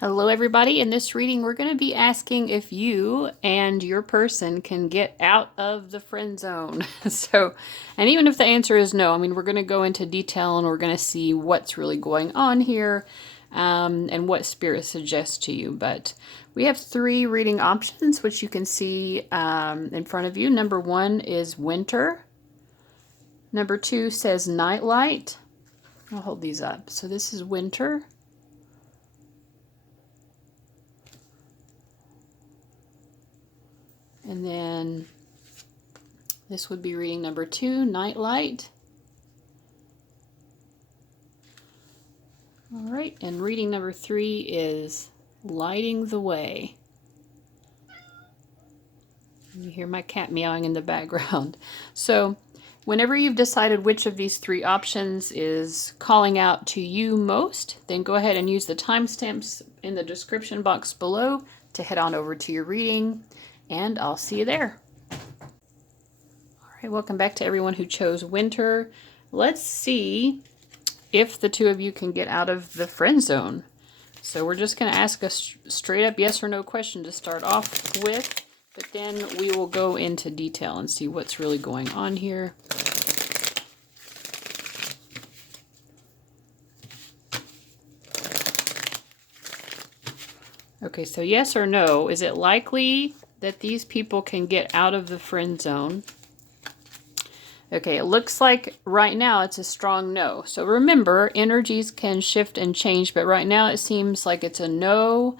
Hello everybody. In this reading we're going to be asking if you and your person can get out of the friend zone. And even if the answer is no, I mean we're going to go into detail and we're going to see what's really going on here and what spirit suggests to you. But we have 3 reading options which you can see in front of you. Number 1 is winter. Number 2 says nightlight. I'll hold these up. So this is winter. And then this would be reading number 2, Nightlight. All right, and reading number 3 is Lighting the Way. You hear my cat meowing in the background. So whenever you've decided which of these 3 options is calling out to you most, then go ahead and use the timestamps in the description box below to head on over to your reading. And I'll see you there. All right, welcome back to everyone who chose winter. Let's see if the 2 of you can get out of the friend zone. So we're just going to ask a straight up yes or no question to start off with, but then we will go into detail and see what's really going on here. Okay, so yes or no, is it likely that these people can get out of the friend zone? Okay, it looks like right now it's a strong no. So remember, energies can shift and change, but right now it seems like it's a no.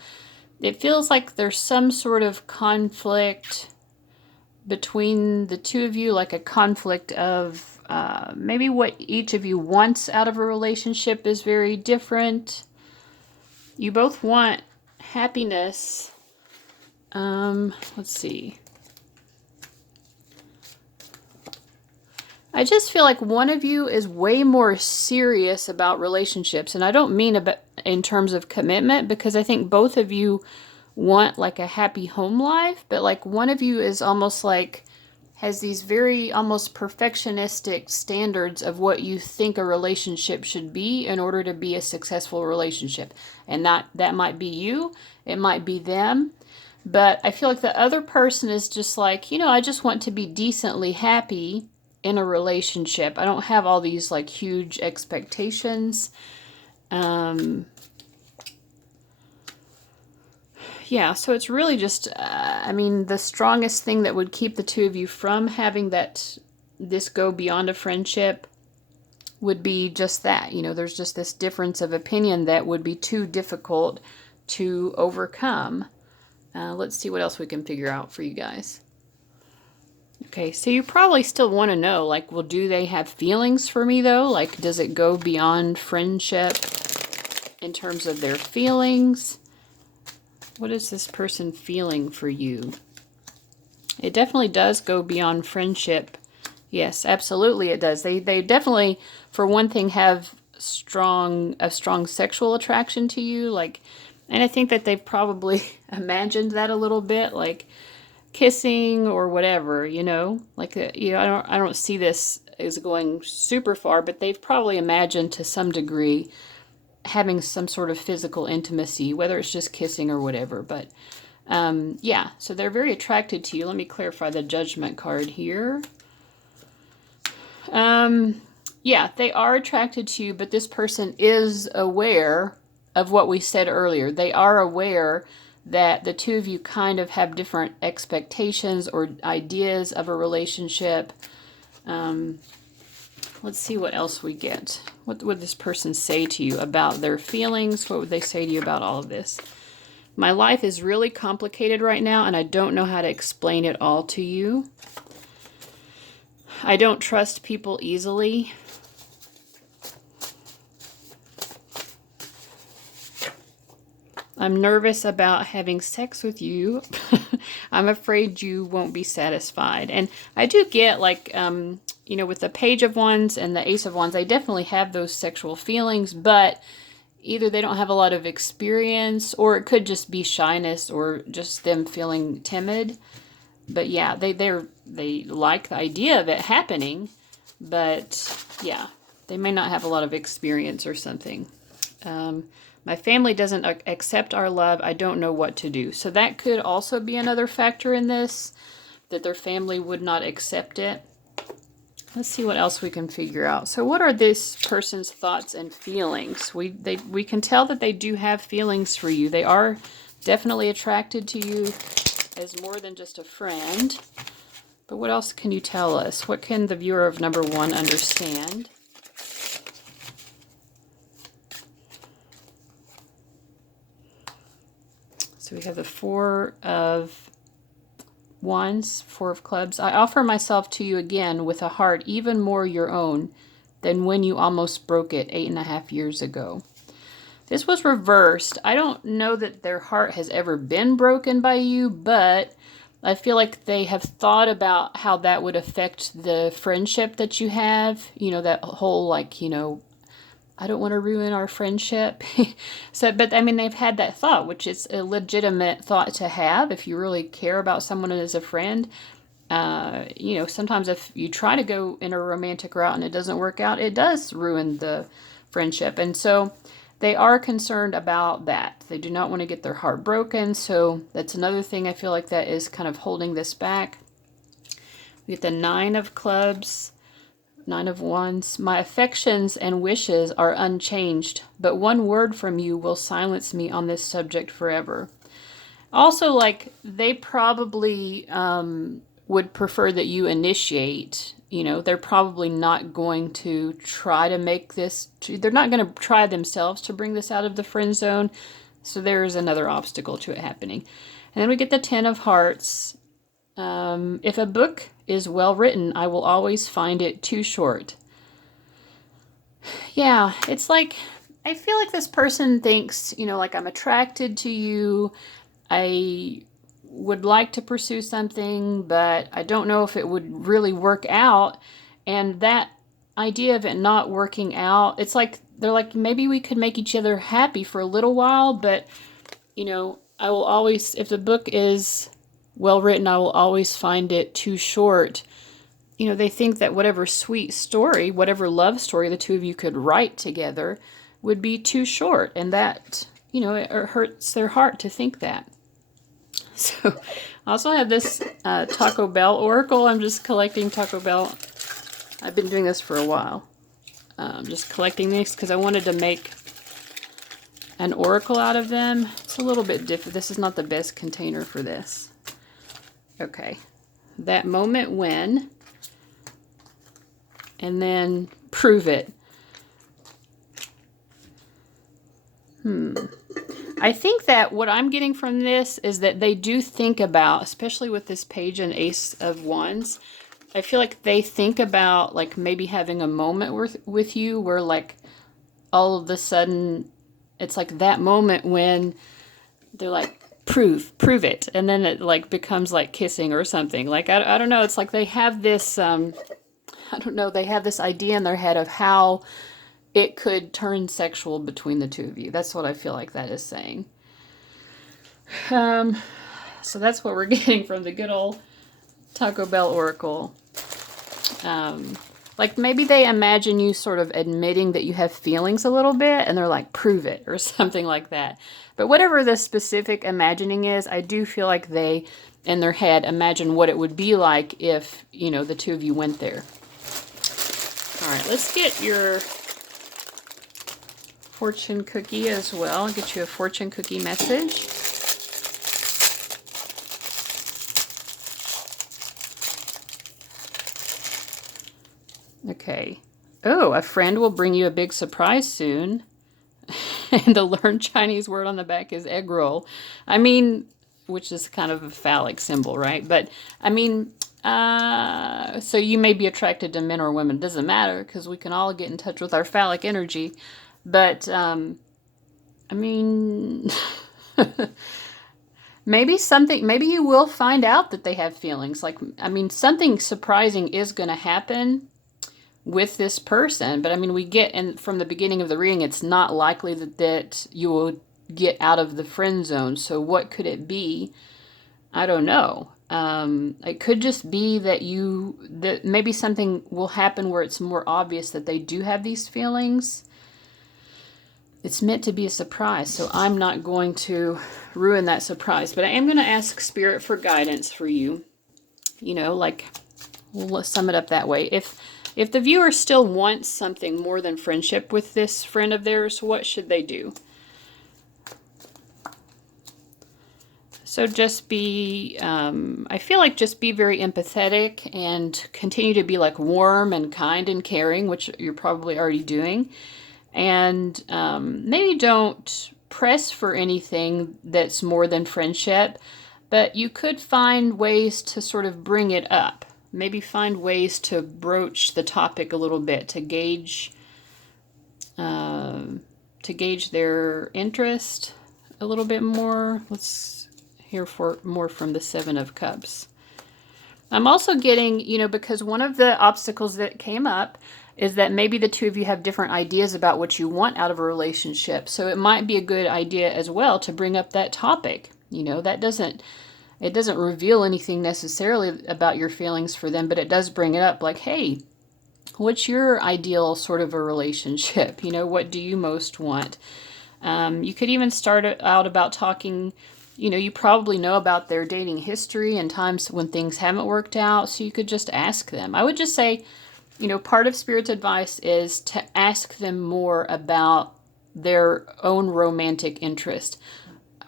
It feels like there's some sort of conflict between the 2 of you, like a conflict of maybe what each of you wants out of a relationship is very different. You both want happiness. Let's see. I just feel like one of you is way more serious about relationships, and I don't mean about in terms of commitment, because I think both of you want like a happy home life, but like one of you is almost like has these very almost perfectionistic standards of what you think a relationship should be in order to be a successful relationship. And that might be you, it might be them. But I feel like the other person is just like, I just want to be decently happy in a relationship. I don't have all these like huge expectations. Yeah, so it's really just, I mean, the strongest thing that would keep the 2 of you from having this go beyond a friendship would be just that. There's just this difference of opinion that would be too difficult to overcome. Let's see what else we can figure out for you guys. Okay, so you probably still want to know, like, well, do they have feelings for me, though? Like, does it go beyond friendship in terms of their feelings? What is this person feeling for you? It definitely does go beyond friendship. Yes, absolutely it does. They definitely, for one thing, have a strong sexual attraction to you. Like, and I think that they've probably imagined that a little bit, like kissing or whatever, like, I don't see this as going super far, but they've probably imagined to some degree having some sort of physical intimacy, whether it's just kissing or whatever. But yeah, so they're very attracted to you. Let me clarify the Judgment card here. Yeah, they are attracted to you, but this person is aware of what we said earlier. They are aware that the 2 of you kind of have different expectations or ideas of a relationship. Let's see what else we get. What would this person say to you about their feelings? What would they say to you about all of this? My life is really complicated right now, and I don't know how to explain it all to you. I don't trust people easily. I'm nervous about having sex with you. I'm afraid you won't be satisfied. And I do get, like, with the Page of Wands and the Ace of Wands, I definitely have those sexual feelings, but either they don't have a lot of experience, or it could just be shyness or just them feeling timid. But yeah, they like the idea of it happening, but yeah, they may not have a lot of experience or something. My family doesn't accept our love. I don't know what to do. So that could also be another factor in this, that their family would not accept it. Let's see what else we can figure out. So what are this person's thoughts and feelings? We can tell that they do have feelings for you. They are definitely attracted to you as more than just a friend. But what else can you tell us? What can the viewer of number 1 understand? So we have the 4 of Wands, 4 of Clubs. I offer myself to you again with a heart even more your own than when you almost broke it 8.5 years ago. This was reversed. I don't know that their heart has ever been broken by you, but I feel like they have thought about how that would affect the friendship that you have. You know, that whole like, you know, I don't want to ruin our friendship. So, but I mean, they've had that thought, which is a legitimate thought to have if you really care about someone as a friend. You know, sometimes if you try to go in a romantic route and it doesn't work out, it does ruin the friendship. And so they are concerned about that. They do not want to get their heart broken. So that's another thing I feel like that is kind of holding this back. We get the 9 of Clubs. 9 of Wands. My affections and wishes are unchanged, but one word from you will silence me on this subject forever. Also, like, they probably would prefer that you initiate. You know, they're probably not going to try to make this, they're not going to try themselves to bring this out of the friend zone. So there's another obstacle to it happening. And then we get the 10 of Hearts. If a book is well written, I will always find it too short. Yeah, it's like, I feel like this person thinks, you know, like, I'm attracted to you. I would like to pursue something, but I don't know if it would really work out. And that idea of it not working out, it's like, they're like, maybe we could make each other happy for a little while, but, you know, I will always, if the book is well written, I will always find it too short. You know, they think that whatever sweet story, whatever love story the two of you could write together would be too short. And that, you know, it hurts their heart to think that. So I also have this Taco Bell Oracle. I'm just collecting Taco Bell. I've been doing this for a while. Just collecting these because I wanted to make an oracle out of them. It's a little bit different. This is not the best container for this. Okay, that moment when, and then prove it. I think that what I'm getting from this is that they do think about, especially with this page and Ace of Wands, I feel like they think about like maybe having a moment with you where like all of a sudden it's like that moment when they're like, prove it, and then it like becomes like kissing or something. Like I don't know, it's like they have this I don't know, they have this idea in their head of how it could turn sexual between the two of you. That's what I feel like that is saying. So that's what we're getting from the good old Taco Bell Oracle. Like maybe they imagine you sort of admitting that you have feelings a little bit and they're like, prove it or something like that. But whatever the specific imagining is, I do feel like they, in their head, imagine what it would be like if, you know, the two of you went there. All right, let's get your fortune cookie as well. I'll get you a fortune cookie message. Okay. Oh, a friend will bring you a big surprise soon. And the learned Chinese word on the back is egg roll. I mean, which is kind of a phallic symbol, right? But, I mean, so you may be attracted to men or women. It doesn't matter because we can all get in touch with our phallic energy. But, I mean, maybe you will find out that they have feelings. Like, I mean, something surprising is going to happen with this person, but I mean, we get, and from the beginning of the reading, it's not likely that you will get out of the friend zone. So what could it be? I don't know. It could just be that maybe something will happen where it's more obvious that they do have these feelings. it's meant to be a surprise, so I'm not going to ruin that surprise. But I am going to ask Spirit for guidance for you. You know, like, we'll sum it up that way. If the viewer still wants something more than friendship with this friend of theirs, what should they do? So just be, I feel like just be very empathetic and continue to be like warm and kind and caring, which you're probably already doing. And maybe don't press for anything that's more than friendship, but you could find ways to sort of bring it up. Maybe find ways to broach the topic a little bit to gauge their interest a little bit more. Let's hear more from the Seven of Cups. I'm also getting, you know, because one of the obstacles that came up is that maybe the two of you have different ideas about what you want out of a relationship. So it might be a good idea as well to bring up that topic. You know, it doesn't reveal anything necessarily about your feelings for them, but it does bring it up like, hey, what's your ideal sort of a relationship? You know, what do you most want? You could even start out about talking, you know, you probably know about their dating history and times when things haven't worked out, so you could just ask them. I would just say, you know, part of Spirit's advice is to ask them more about their own romantic interest.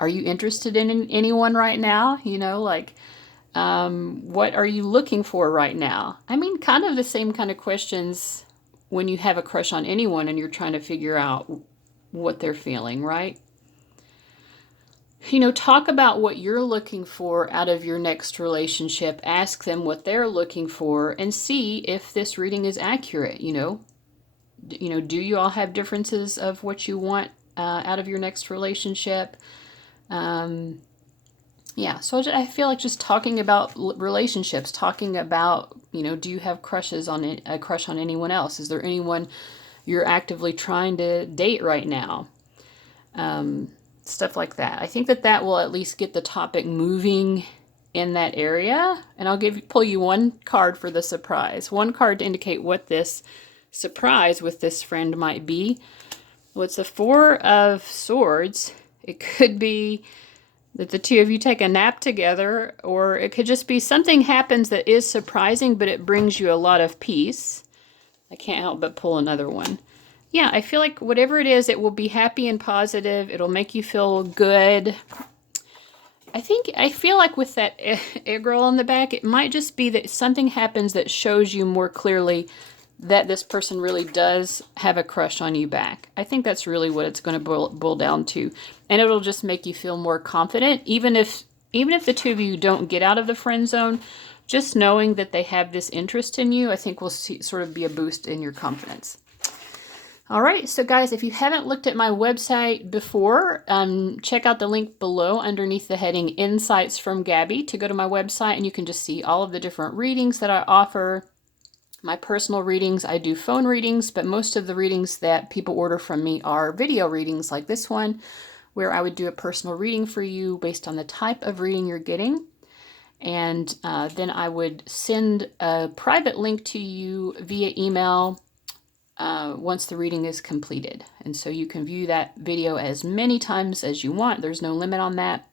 Are you interested in anyone right now? You know, like, what are you looking for right now? I mean, kind of the same kind of questions when you have a crush on anyone and you're trying to figure out what they're feeling, right? You know, talk about what you're looking for out of your next relationship. Ask them what they're looking for and see if this reading is accurate. You know, do you all have differences of what you want out of your next relationship? Yeah, so I feel like just talking about relationships, talking about, you know, do you have a crush on anyone else? Is there anyone you're actively trying to date right now? Stuff like that. I think that will at least get the topic moving in that area. And I'll pull you one card for the surprise. One card to indicate what this surprise with this friend might be. Well, it's the Four of Swords. It could be that the two of you take a nap together, or it could just be something happens that is surprising, but it brings you a lot of peace. I can't help but pull another one. Yeah, I feel like whatever it is, it will be happy and positive. It'll make you feel good. I feel like with that egg roll on the back, it might just be that something happens that shows you more clearly that this person really does have a crush on you back. I think that's really what it's going to boil down to. And it'll just make you feel more confident, even if the two of you don't get out of the friend zone. Just knowing that they have this interest in you, I think will sort of be a boost in your confidence. All right, so guys, if you haven't looked at my website before, check out the link below underneath the heading Insights from Gabby to go to my website, and you can just see all of the different readings that I offer. My personal readings, I do phone readings, but most of the readings that people order from me are video readings like this one, where I would do a personal reading for you based on the type of reading you're getting. And then I would send a private link to you via email once the reading is completed. And so you can view that video as many times as you want. There's no limit on that.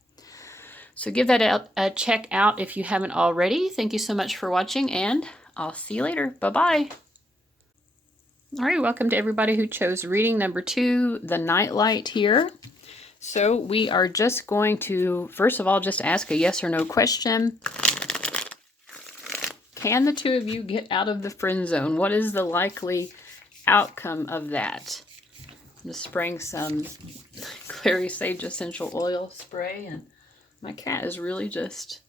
So give that a check out if you haven't already. Thank you so much for watching, and I'll see you later. Bye-bye. All right, welcome to everybody who chose reading number 2, the Nightlight here. So we are just going to, first of all, just ask a yes or no question. Can the two of you get out of the friend zone? What is the likely outcome of that? I'm just spraying some Clary Sage Essential Oil spray, and my cat is really just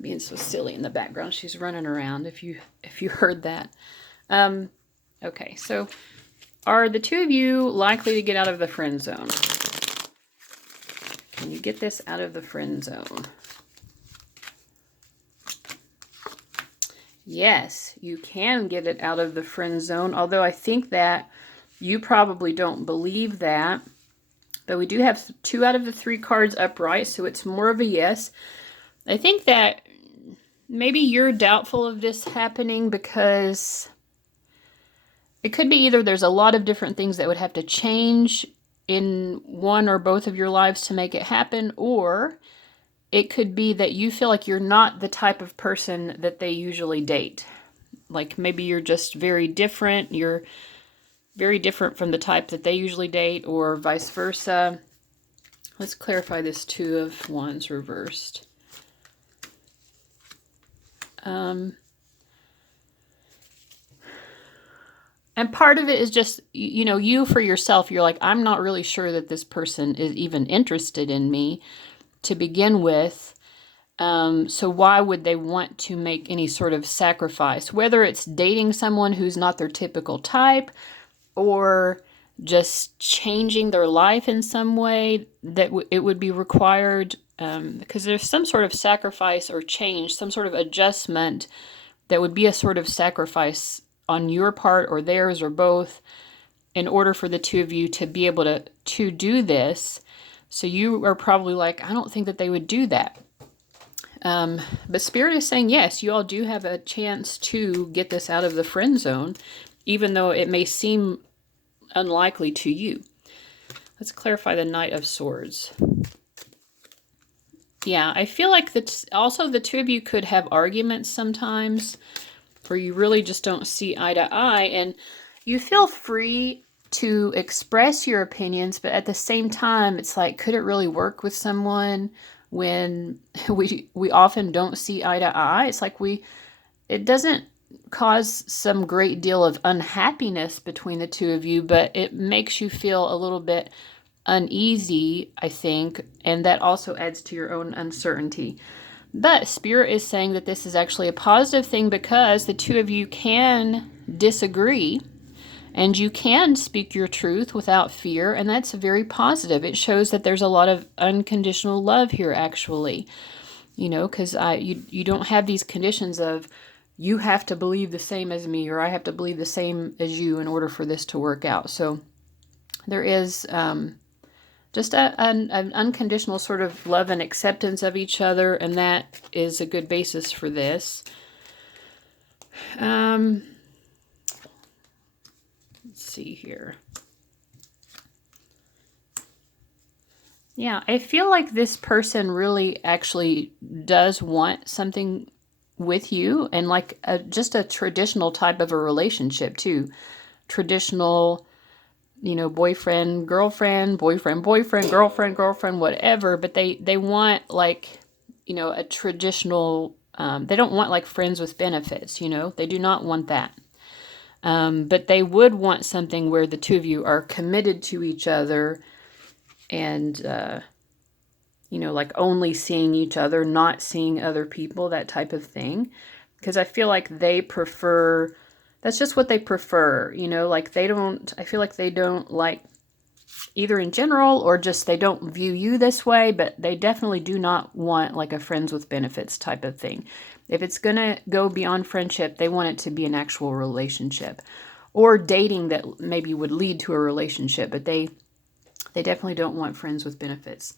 being so silly in the background. She's running around, if you heard that. Okay, so are the two of you likely to get out of the friend zone? Can you get this out of the friend zone? Yes, you can get it out of the friend zone, although I think that you probably don't believe that. But we do have 2 out of the 3 cards upright, so it's more of a yes. I think that maybe you're doubtful of this happening because it could be either there's a lot of different things that would have to change in one or both of your lives to make it happen, or it could be that you feel like you're not the type of person that they usually date. Like maybe you're just very different. You're very different from the type that they usually date, or vice versa. Let's clarify this Two of Wands reversed. And part of it is just, you know, you for yourself, you're like, I'm not really sure that this person is even interested in me to begin with. So why would they want to make any sort of sacrifice? Whether it's dating someone who's not their typical type, or just changing their life in some way that it would be required, because there's some sort of sacrifice or change, some sort of adjustment that would be a sort of sacrifice on your part or theirs or both in order for the two of you to be able to do this. So you are probably like, I don't think that they would do that. But Spirit is saying, yes, you all do have a chance to get this out of the friend zone, even though it may seem unlikely to you. Let's clarify the Knight of Swords. Yeah, I feel like that's also the two of you could have arguments sometimes where you really just don't see eye to eye, and you feel free to express your opinions, but at the same time, it's like, could it really work with someone when we often don't see eye to eye? It's like it doesn't cause some great deal of unhappiness between the two of you, but it makes you feel a little bit uneasy, I think, and that also adds to your own uncertainty. But Spirit is saying that this is actually a positive thing because the two of you can disagree and you can speak your truth without fear, and that's very positive. It shows that there's a lot of unconditional love here, actually. You know, because you don't have these conditions of you have to believe the same as me or I have to believe the same as you in order for this to work out. So there is just an unconditional sort of love and acceptance of each other, and that is a good basis for this. Let's see here. Yeah, I feel like this person really actually does want something with you, and like just a traditional type of a relationship too. Traditional, you know, boyfriend, girlfriend, boyfriend, boyfriend, girlfriend, girlfriend, whatever. But they want like, you know, a traditional, they don't want like friends with benefits, you know. They do not want that. But they would want something where the two of you are committed to each other and, you know, like only seeing each other, not seeing other people, that type of thing. Because I feel like they prefer, that's just what they prefer, you know, like they don't, I feel like they don't like, either in general or just they don't view you this way, but they definitely do not want like a friends with benefits type of thing. If it's going to go beyond friendship, they want it to be an actual relationship or dating that maybe would lead to a relationship, but they definitely don't want friends with benefits.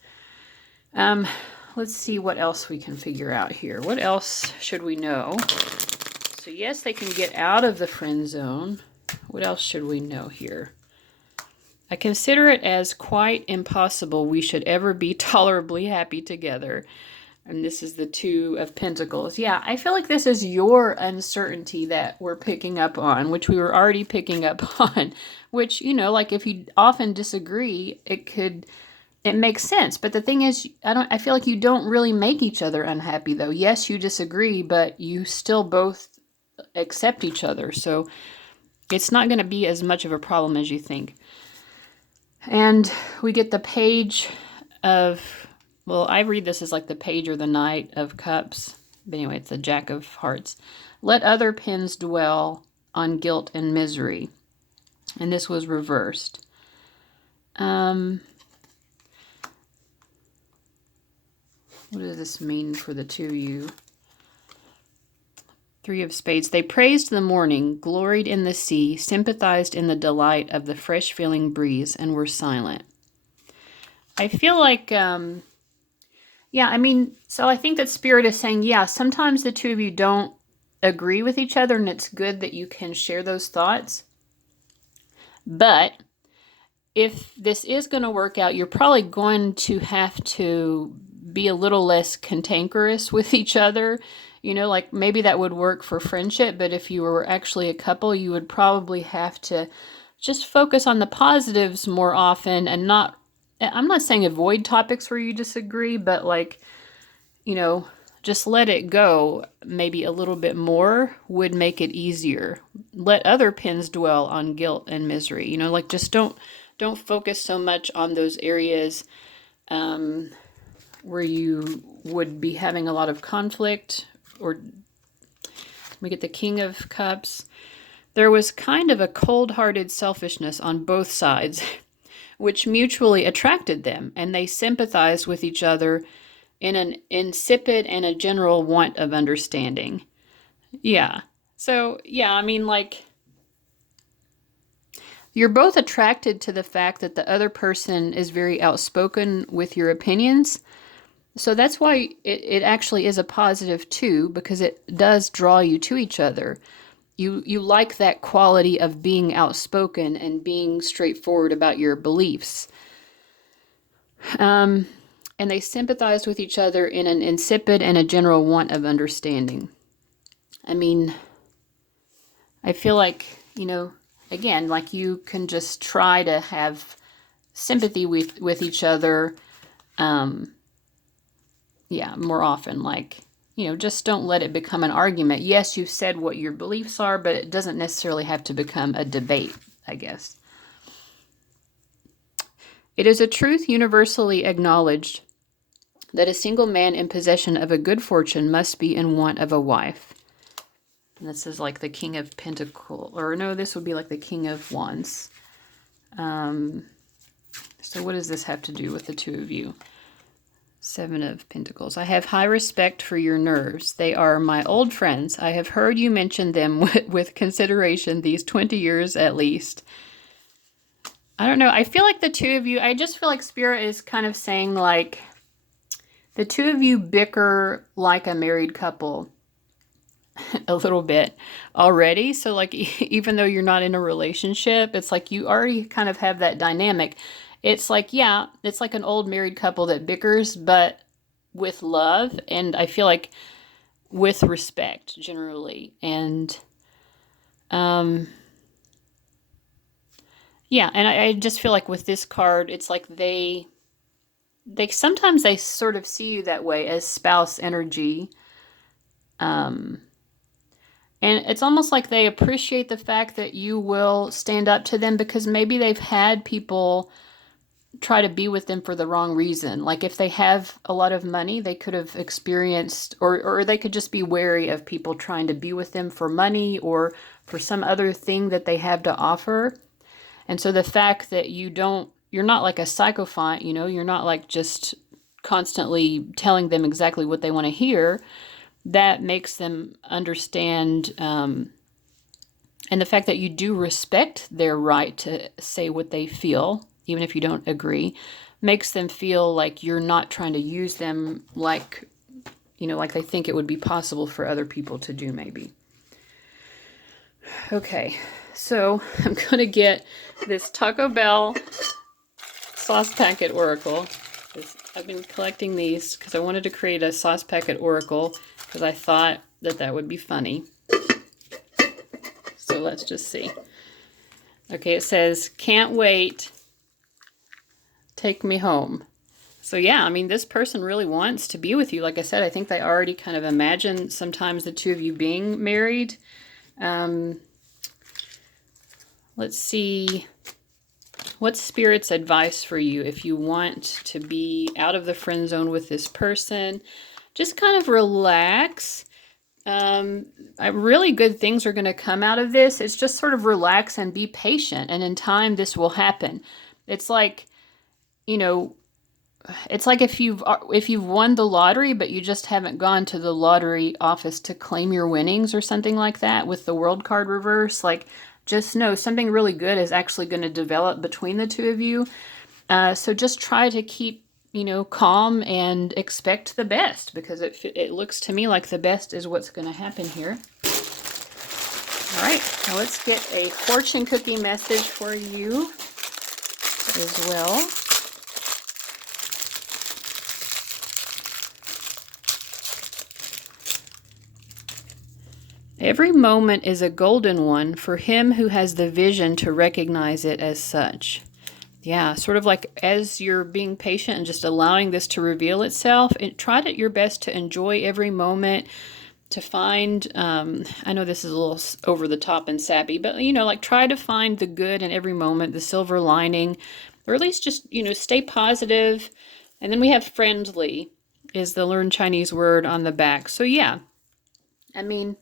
Let's see what else we can figure out here. What else should we know? So yes, they can get out of the friend zone. What else should we know here? I consider it as quite impossible we should ever be tolerably happy together. And this is the Two of Pentacles. Yeah, I feel like this is your uncertainty that we're picking up on, which we were already picking up on, which, you know, like if you often disagree, it makes sense. But the thing is, I feel like you don't really make each other unhappy though. Yes, you disagree, but you still both accept each other. So it's not going to be as much of a problem as you think. And we get the Page of, well, I read this as like the Page or the Knight of Cups. But anyway, it's the Jack of Hearts. Let other pens dwell on guilt and misery. And this was reversed. What does this mean for the two of you? Three of Spades. They praised the morning, gloried in the sea, sympathized in the delight of the fresh feeling breeze, and were silent. I feel like, yeah, I mean, so I think that Spirit is saying, yeah, sometimes the two of you don't agree with each other, and it's good that you can share those thoughts. But if this is going to work out, you're probably going to have to be a little less cantankerous with each other. You know, like maybe that would work for friendship, but if you were actually a couple, you would probably have to just focus on the positives more often and not, I'm not saying avoid topics where you disagree, but like, you know, just let it go maybe a little bit more would make it easier. Let other pens dwell on guilt and misery. You know, like just don't focus so much on those areas where you would be having a lot of conflict. Or we get the King of Cups. There was kind of a cold-hearted selfishness on both sides, which mutually attracted them, and they sympathized with each other in an insipid and a general want of understanding. Yeah. So, yeah, I mean, like, you're both attracted to the fact that the other person is very outspoken with your opinions. So that's why it actually is a positive too, because it does draw you to each other. You like that quality of being outspoken and being straightforward about your beliefs. And they sympathized with each other in an insipid and a general want of understanding. I mean, I feel like, you know, again, like you can just try to have sympathy with each other, more often. Like, you know, just don't let it become an argument. Yes, you've said what your beliefs are, but it doesn't necessarily have to become a debate, I guess. It is a truth universally acknowledged that a single man in possession of a good fortune must be in want of a wife. And this is like the King of Pentacles, or no, this would be like the King of Wands. So what does this have to do with the two of you? Seven of Pentacles. I have high respect for your nerves. They are my old friends. I have heard you mention them with consideration these 20 years at least. I don't know. I feel like the two of you, I just feel like Spirit is kind of saying like the two of you bicker like a married couple a little bit already. So like even though you're not in a relationship, it's like you already kind of have that dynamic. It's like, yeah, it's like an old married couple that bickers, but with love. And I feel like with respect generally. And, yeah, and I just feel like with this card, it's like they sometimes they sort of see you that way as spouse energy. And it's almost like they appreciate the fact that you will stand up to them because maybe they've had people try to be with them for the wrong reason. Like if they have a lot of money, they could have experienced, or they could just be wary of people trying to be with them for money or for some other thing that they have to offer. And so the fact that you're not like a sycophant, you know, you're not like just constantly telling them exactly what they want to hear, that makes them understand, and the fact that you do respect their right to say what they feel, even if you don't agree, makes them feel like you're not trying to use them like, you know, like they think it would be possible for other people to do maybe. Okay, so I'm going to get this Taco Bell sauce packet oracle. I've been collecting these because I wanted to create a sauce packet oracle because I thought that would be funny. So let's just see. Okay, it says, can't wait, take me home. So yeah, I mean, this person really wants to be with you. Like I said, I think they already kind of imagine sometimes the two of you being married. Let's see. What's Spirit's advice for you if you want to be out of the friend zone with this person? Just kind of relax. Really good things are going to come out of this. It's just sort of relax and be patient. And in time, this will happen. It's like, you know, it's like if you've won the lottery, but you just haven't gone to the lottery office to claim your winnings or something like that with the world card reverse. Like, just know something really good is actually going to develop between the two of you. So just try to keep, you know, calm and expect the best because it looks to me like the best is what's going to happen here. All right, now let's get a fortune cookie message for you as well. Every moment is a golden one for him who has the vision to recognize it as such. Yeah, sort of like as you're being patient and just allowing this to reveal itself, and try your best to enjoy every moment, to find, I know this is a little over the top and sappy, but, you know, like try to find the good in every moment, the silver lining, or at least just, you know, stay positive. And then we have friendly is the learn Chinese word on the back. So yeah, I mean,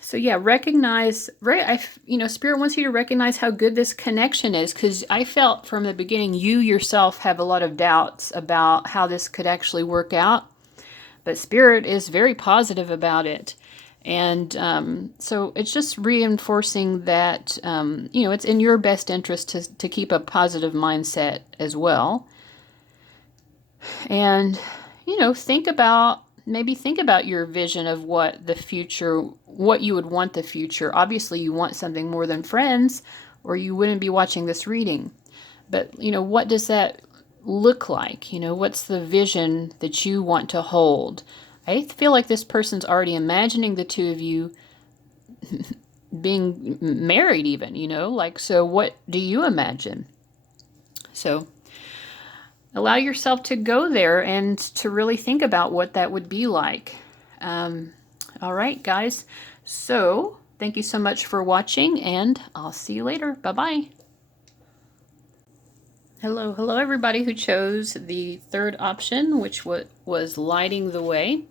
so yeah, recognize, right? You know, Spirit wants you to recognize how good this connection is, because I felt from the beginning you yourself have a lot of doubts about how this could actually work out, but Spirit is very positive about it. And so it's just reinforcing that, you know, it's in your best interest to keep a positive mindset as well. And, you know, maybe think about your vision of what the future, what you would want the future. Obviously, you want something more than friends, or you wouldn't be watching this reading. But, you know, what does that look like? You know, what's the vision that you want to hold? I feel like this person's already imagining the two of you being married even, you know, like, so what do you imagine? So allow yourself to go there and to really think about what that would be like. All right, guys. So thank you so much for watching, and I'll see you later. Bye-bye. Hello, everybody who chose the third option, which was lighting the way.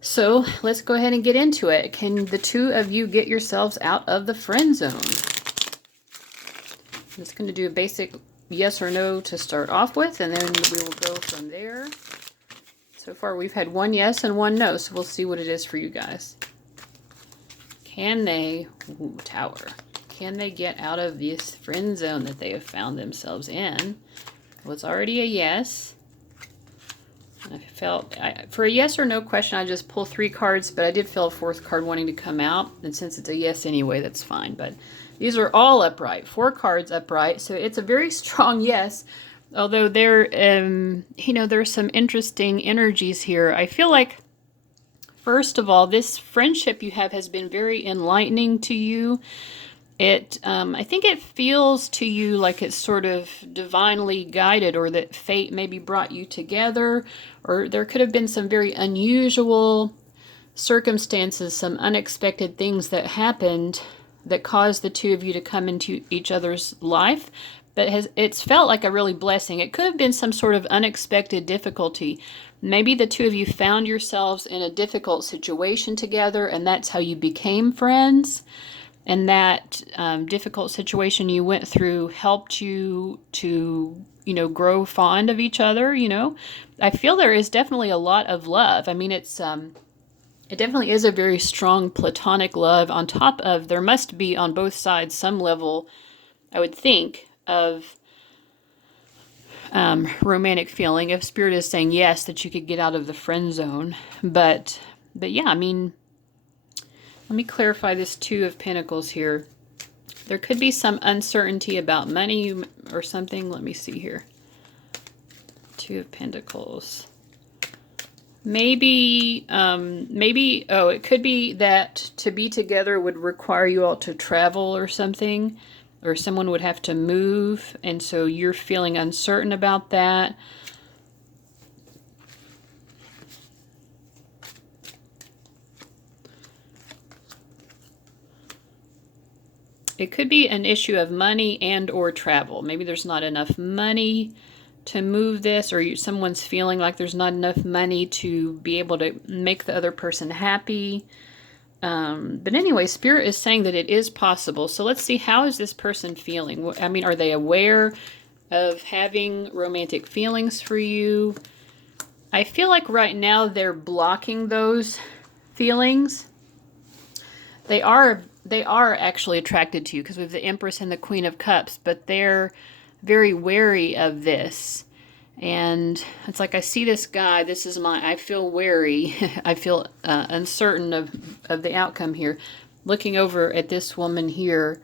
So let's go ahead and get into it. Can the two of you get yourselves out of the friend zone? I'm just going to do a basic yes or no to start off with, and then we will go from there. So far we've had one yes and one no, so we'll see what it is for you guys. Can they, Tower, can they get out of this friend zone that they have found themselves in? Well, it's already a yes. I felt, for a yes or no question, I just pull 3 cards, but I did feel a 4th card wanting to come out. And since it's a yes anyway, that's fine. But these are all upright, 4 cards upright. So it's a very strong yes. Although there, you know, there's some interesting energies here. I feel like, first of all, this friendship you have has been very enlightening to you. I think it feels to you like it's sort of divinely guided, or that fate maybe brought you together, or there could have been some very unusual circumstances, some unexpected things that happened that caused the two of you to come into each other's life. But it's felt like a really blessing. It could have been some sort of unexpected difficulty. Maybe the two of you found yourselves in a difficult situation together, and that's how you became friends. And that difficult situation you went through helped you to, you know, grow fond of each other, you know. I feel there is definitely a lot of love. I mean, it definitely is a very strong platonic love, on top of, there must be on both sides some level, I would think, of romantic feeling. If Spirit is saying yes, that you could get out of the friend zone. But yeah, I mean, let me clarify this 2 of Pentacles here. There could be some uncertainty about money or something. Let me see here. 2 of Pentacles. Maybe, oh, it could be that to be together would require you all to travel or something, or someone would have to move, and so you're feeling uncertain about that. It could be an issue of money and or travel. Maybe there's not enough money to move this, or someone's feeling like there's not enough money to be able to make the other person happy. But anyway, Spirit is saying that it is possible. So let's see, how is this person feeling? I mean, are they aware of having romantic feelings for you? I feel like right now they're blocking those feelings. They are actually attracted to you, because we have the Empress and the Queen of Cups, but they're very wary of this. And it's like I see this guy, this is I feel wary, I feel uncertain of the outcome here. Looking over at this woman here,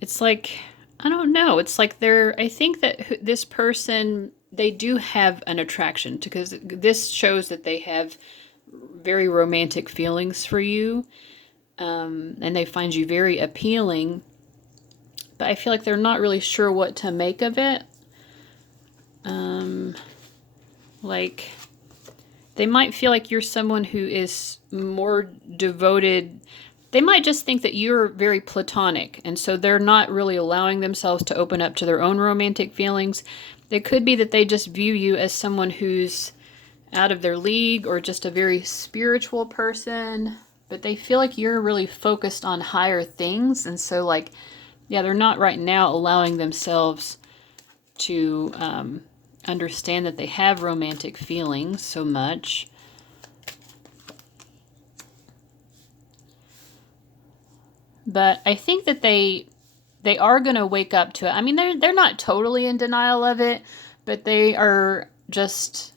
it's like, I don't know, it's like I think that this person, they do have an attraction, because this shows that they have very romantic feelings for you, and they find you very appealing, but I feel like they're not really sure what to make of it. Like, they might feel like you're someone who is more devoted. They might just think that you're very platonic, and so they're not really allowing themselves to open up to their own romantic feelings. It could be that they just view you as someone who's out of their league, or just a very spiritual person, but they feel like you're really focused on higher things, and so, like, yeah, they're not right now allowing themselves to understand that they have romantic feelings so much. But I think that they are going to wake up to it. I mean, they're not totally in denial of it, but they are just,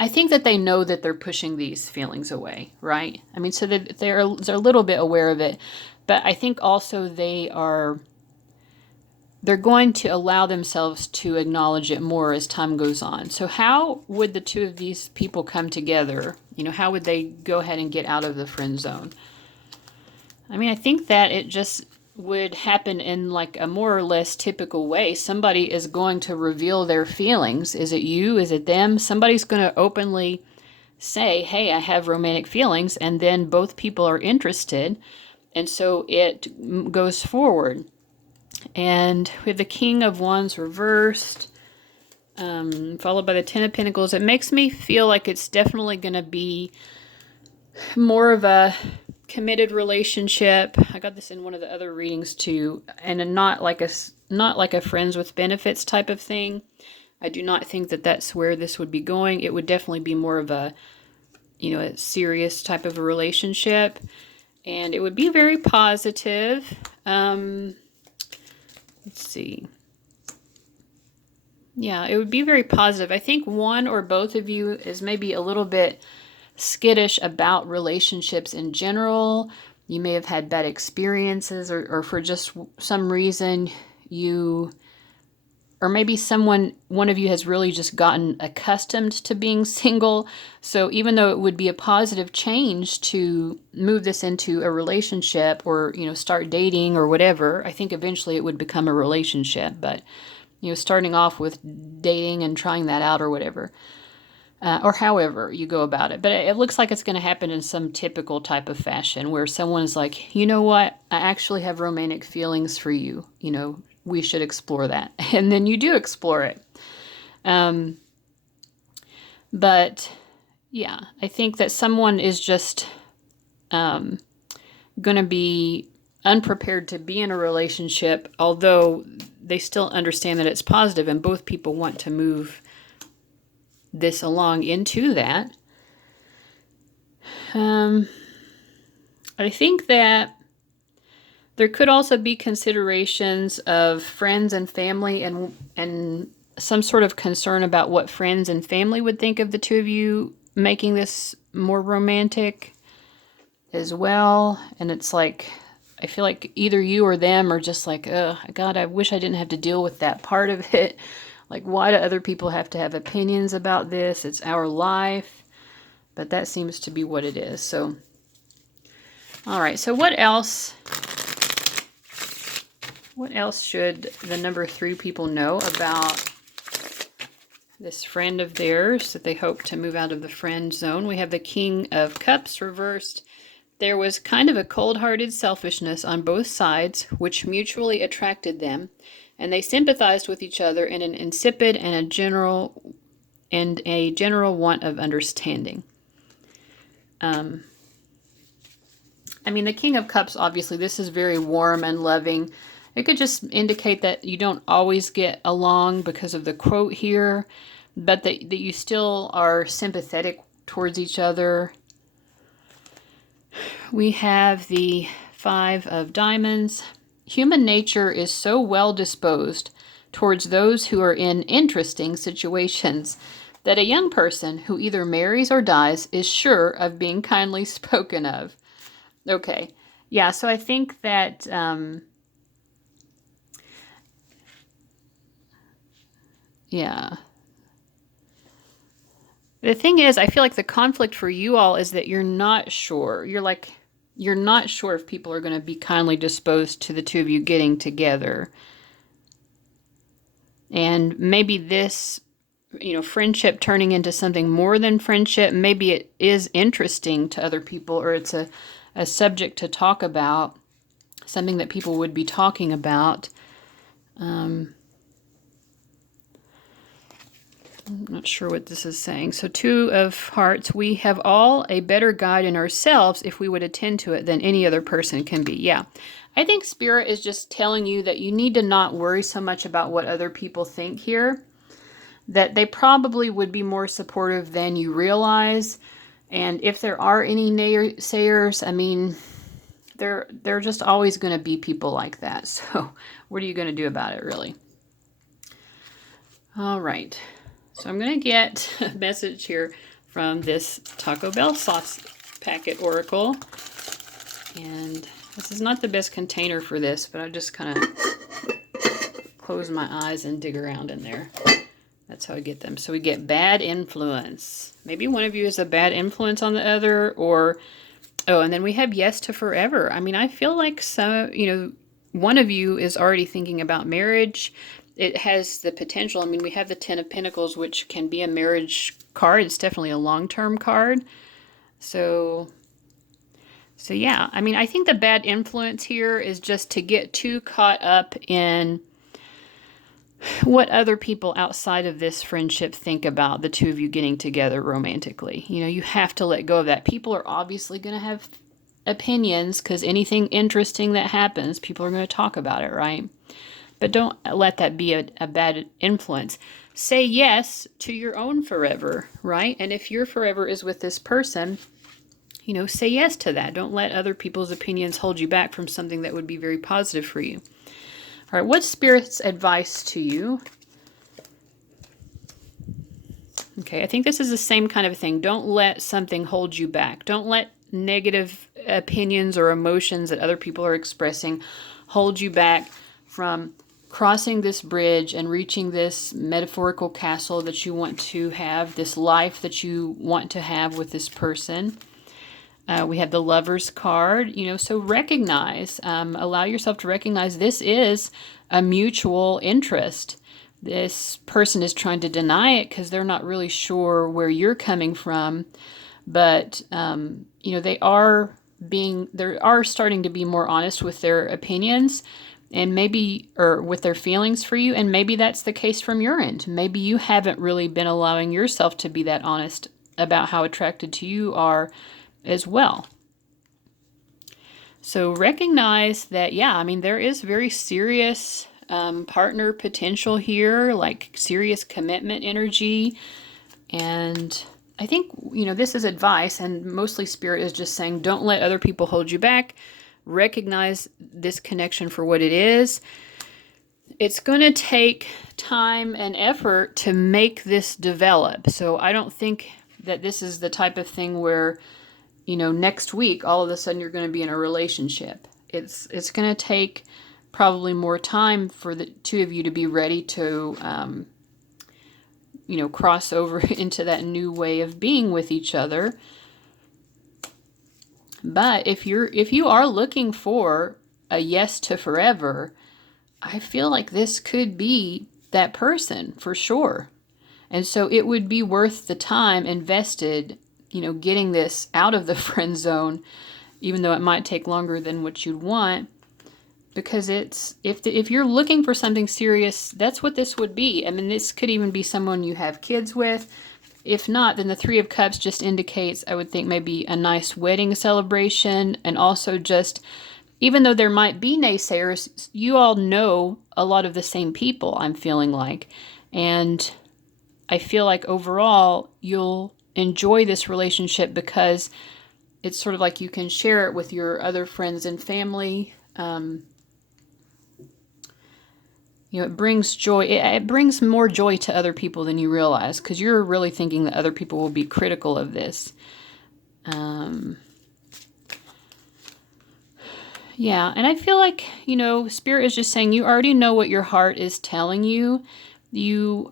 I think that they know that they're pushing these feelings away, right? I mean, so that they're a little bit aware of it, but I think also they're going to allow themselves to acknowledge it more as time goes on. So how would the two of these people come together? You know, how would they go ahead and get out of the friend zone? I mean, I think that it just would happen in like a more or less typical way. Somebody is going to reveal their feelings. Is it you? Is it them? Somebody's going to openly say, hey, I have romantic feelings, and then both people are interested, and so it goes forward. And we have the King of Wands reversed, followed by the Ten of Pentacles. It makes me feel like it's definitely going to be more of a committed relationship. I got this in one of the other readings too, and not like a friends with benefits type of thing. I do not think that that's where this would be going. It would definitely be more of a, a serious type of a relationship, and it would be very positive. Let's see. Yeah, it would be very positive. I think one or both of you is maybe a little bit skittish about relationships in general. You may have had bad experiences, or for just some reason or maybe one of you has really just gotten accustomed to being single. So even though it would be a positive change to move this into a relationship, or, start dating or whatever, I think eventually it would become a relationship. But, starting off with dating and trying that out or whatever, or however you go about it. But it looks like it's going to happen in some typical type of fashion where someone's like, you know what, I actually have romantic feelings for you. We should explore that. And then you do explore it. But yeah, I think that someone is just going to be unprepared to be in a relationship, although they still understand that it's positive, and both people want to move this along into that. I think that there could also be considerations of friends and family, and some sort of concern about what friends and family would think of the two of you making this more romantic as well. And it's like, I feel like either you or them are just like, oh, God, I wish I didn't have to deal with that part of it. Like, why do other people have to have opinions about this? It's our life. But that seems to be what it is. So, all right. So what else? What else should the number 3 people know about this friend of theirs that they hope to move out of the friend zone? We have the King of Cups reversed. There was kind of a cold-hearted selfishness on both sides, which mutually attracted them, and they sympathized with each other in an insipid and a general want of understanding. I mean, the King of Cups, obviously, this is very warm and loving. It could just indicate that you don't always get along because of the quote here, but that you still are sympathetic towards each other. We have the 5 of Diamonds. Human nature is so well disposed towards those who are in interesting situations, that a young person who either marries or dies is sure of being kindly spoken of. Okay. Yeah, so I think that, yeah. The thing is, I feel like the conflict for you all is that you're not sure. You're not sure if people are going to be kindly disposed to the two of you getting together. And maybe this, friendship turning into something more than friendship, maybe it is interesting to other people, or it's a subject to talk about, something that people would be talking about. I'm not sure what this is saying. So 2 of Hearts, we have all a better guide in ourselves if we would attend to it than any other person can be. Yeah. I think Spirit is just telling you that you need to not worry so much about what other people think here, that they probably would be more supportive than you realize. And if there are any naysayers, I mean, they're just always going to be people like that. So what are you going to do about it, really? All right. So I'm going to get a message here from this Taco Bell sauce packet oracle. And this is not the best container for this, but I just kind of close my eyes and dig around in there. That's how I get them. So we get bad influence. Maybe one of you is a bad influence on the other, or, oh, and then we have yes to forever. I mean, I feel like one of you is already thinking about marriage. It has the potential. I mean, we have the 10 of Pentacles, which can be a marriage card. It's definitely a long-term card. So yeah, I mean, I think the bad influence here is just to get too caught up in what other people outside of this friendship think about the two of you getting together romantically. You have to let go of that. People are obviously going to have opinions, because anything interesting that happens, people are going to talk about it, right? But don't let that be a bad influence. Say yes to your own forever, right? And if your forever is with this person, say yes to that. Don't let other people's opinions hold you back from something that would be very positive for you. All right, what's Spirit's advice to you? Okay, I think this is the same kind of thing. Don't let something hold you back. Don't let negative opinions or emotions that other people are expressing hold you back from crossing this bridge and reaching this metaphorical castle that you want to have, this life that you want to have with this person. We have the Lover's card, so recognize, allow yourself to recognize this is a mutual interest. This person is trying to deny it because they're not really sure where you're coming from, but, they are starting to be more honest with their opinions, and maybe, or with their feelings for you, and maybe that's the case from your end. Maybe you haven't really been allowing yourself to be that honest about how attracted to you are as well. So recognize that, yeah, I mean, there is very serious partner potential here, like serious commitment energy. And I think, this is advice, and mostly Spirit is just saying, don't let other people hold you back. Recognize this connection for what it is. It's going to take time and effort to make this develop. So I don't think that this is the type of thing where, next week, all of a sudden you're going to be in a relationship. It's going to take probably more time for the two of you to be ready to, cross over into that new way of being with each other. But if you are looking for a yes to forever, I feel like this could be that person for sure. And so it would be worth the time invested, getting this out of the friend zone, even though it might take longer than what you'd want, because if you're looking for something serious, that's what this would be. I mean, this could even be someone you have kids with. If not, then the 3 of Cups just indicates, I would think, maybe a nice wedding celebration, and also just, even though there might be naysayers, you all know a lot of the same people, I'm feeling like. And I feel like overall you'll enjoy this relationship because it's sort of like you can share it with your other friends and family. You know, it brings joy. It brings more joy to other people than you realize, because you're really thinking that other people will be critical of this. Yeah, and I feel like, you know, Spirit is just saying you already know what your heart is telling you.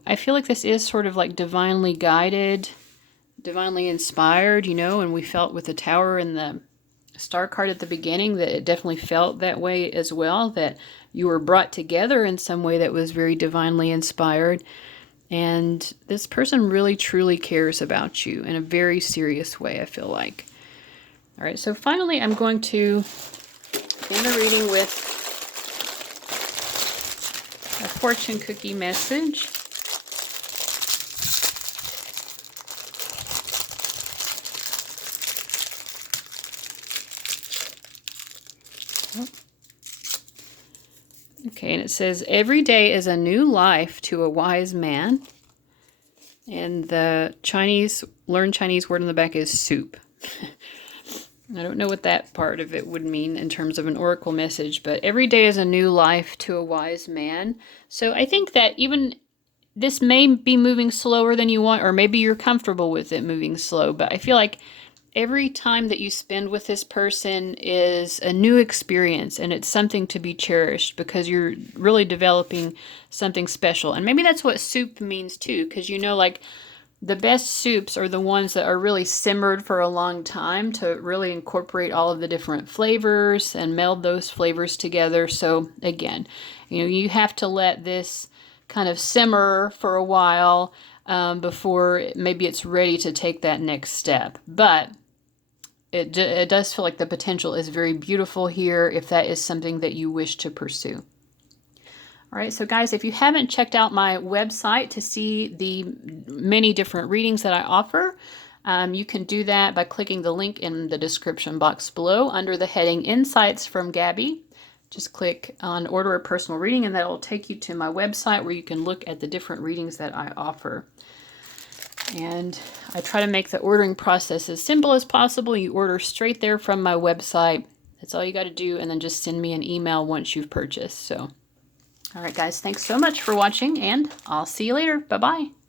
I feel like this is sort of like divinely guided, divinely inspired, you know, and we felt with the Tower and the Star card at the beginning that it definitely felt that way as well, that you were brought together in some way that was very divinely inspired. And this person really truly cares about you in a very serious way, I feel like. All right, so finally I'm going to end the reading with a fortune cookie message. Okay, and it says, every day is a new life to a wise man. And the learn Chinese word on the back is soup. I don't know what that part of it would mean in terms of an oracle message, but every day is a new life to a wise man. So I think that even this may be moving slower than you want, or maybe you're comfortable with it moving slow, but I feel like every time that you spend with this person is a new experience, and it's something to be cherished because you're really developing something special. And maybe that's what soup means too, because you know, like, the best soups are the ones that are really simmered for a long time to really incorporate all of the different flavors and meld those flavors together. So again, you know, you have to let this kind of simmer for a while before maybe it's ready to take that next step. But it does feel like the potential is very beautiful here if that is something that you wish to pursue. All right, so guys, if you haven't checked out my website to see the many different readings that I offer, you can do that by clicking the link in the description box below under the heading Insights from Gabby. Just click on Order a Personal Reading, and that will take you to my website where you can look at the different readings that I offer. And I try to make the ordering process as simple as possible. You order straight there from my website. That's all you got to do, and then just send me an email once you've purchased. So, all right, guys, thanks so much for watching, and I'll see you later. Bye-bye.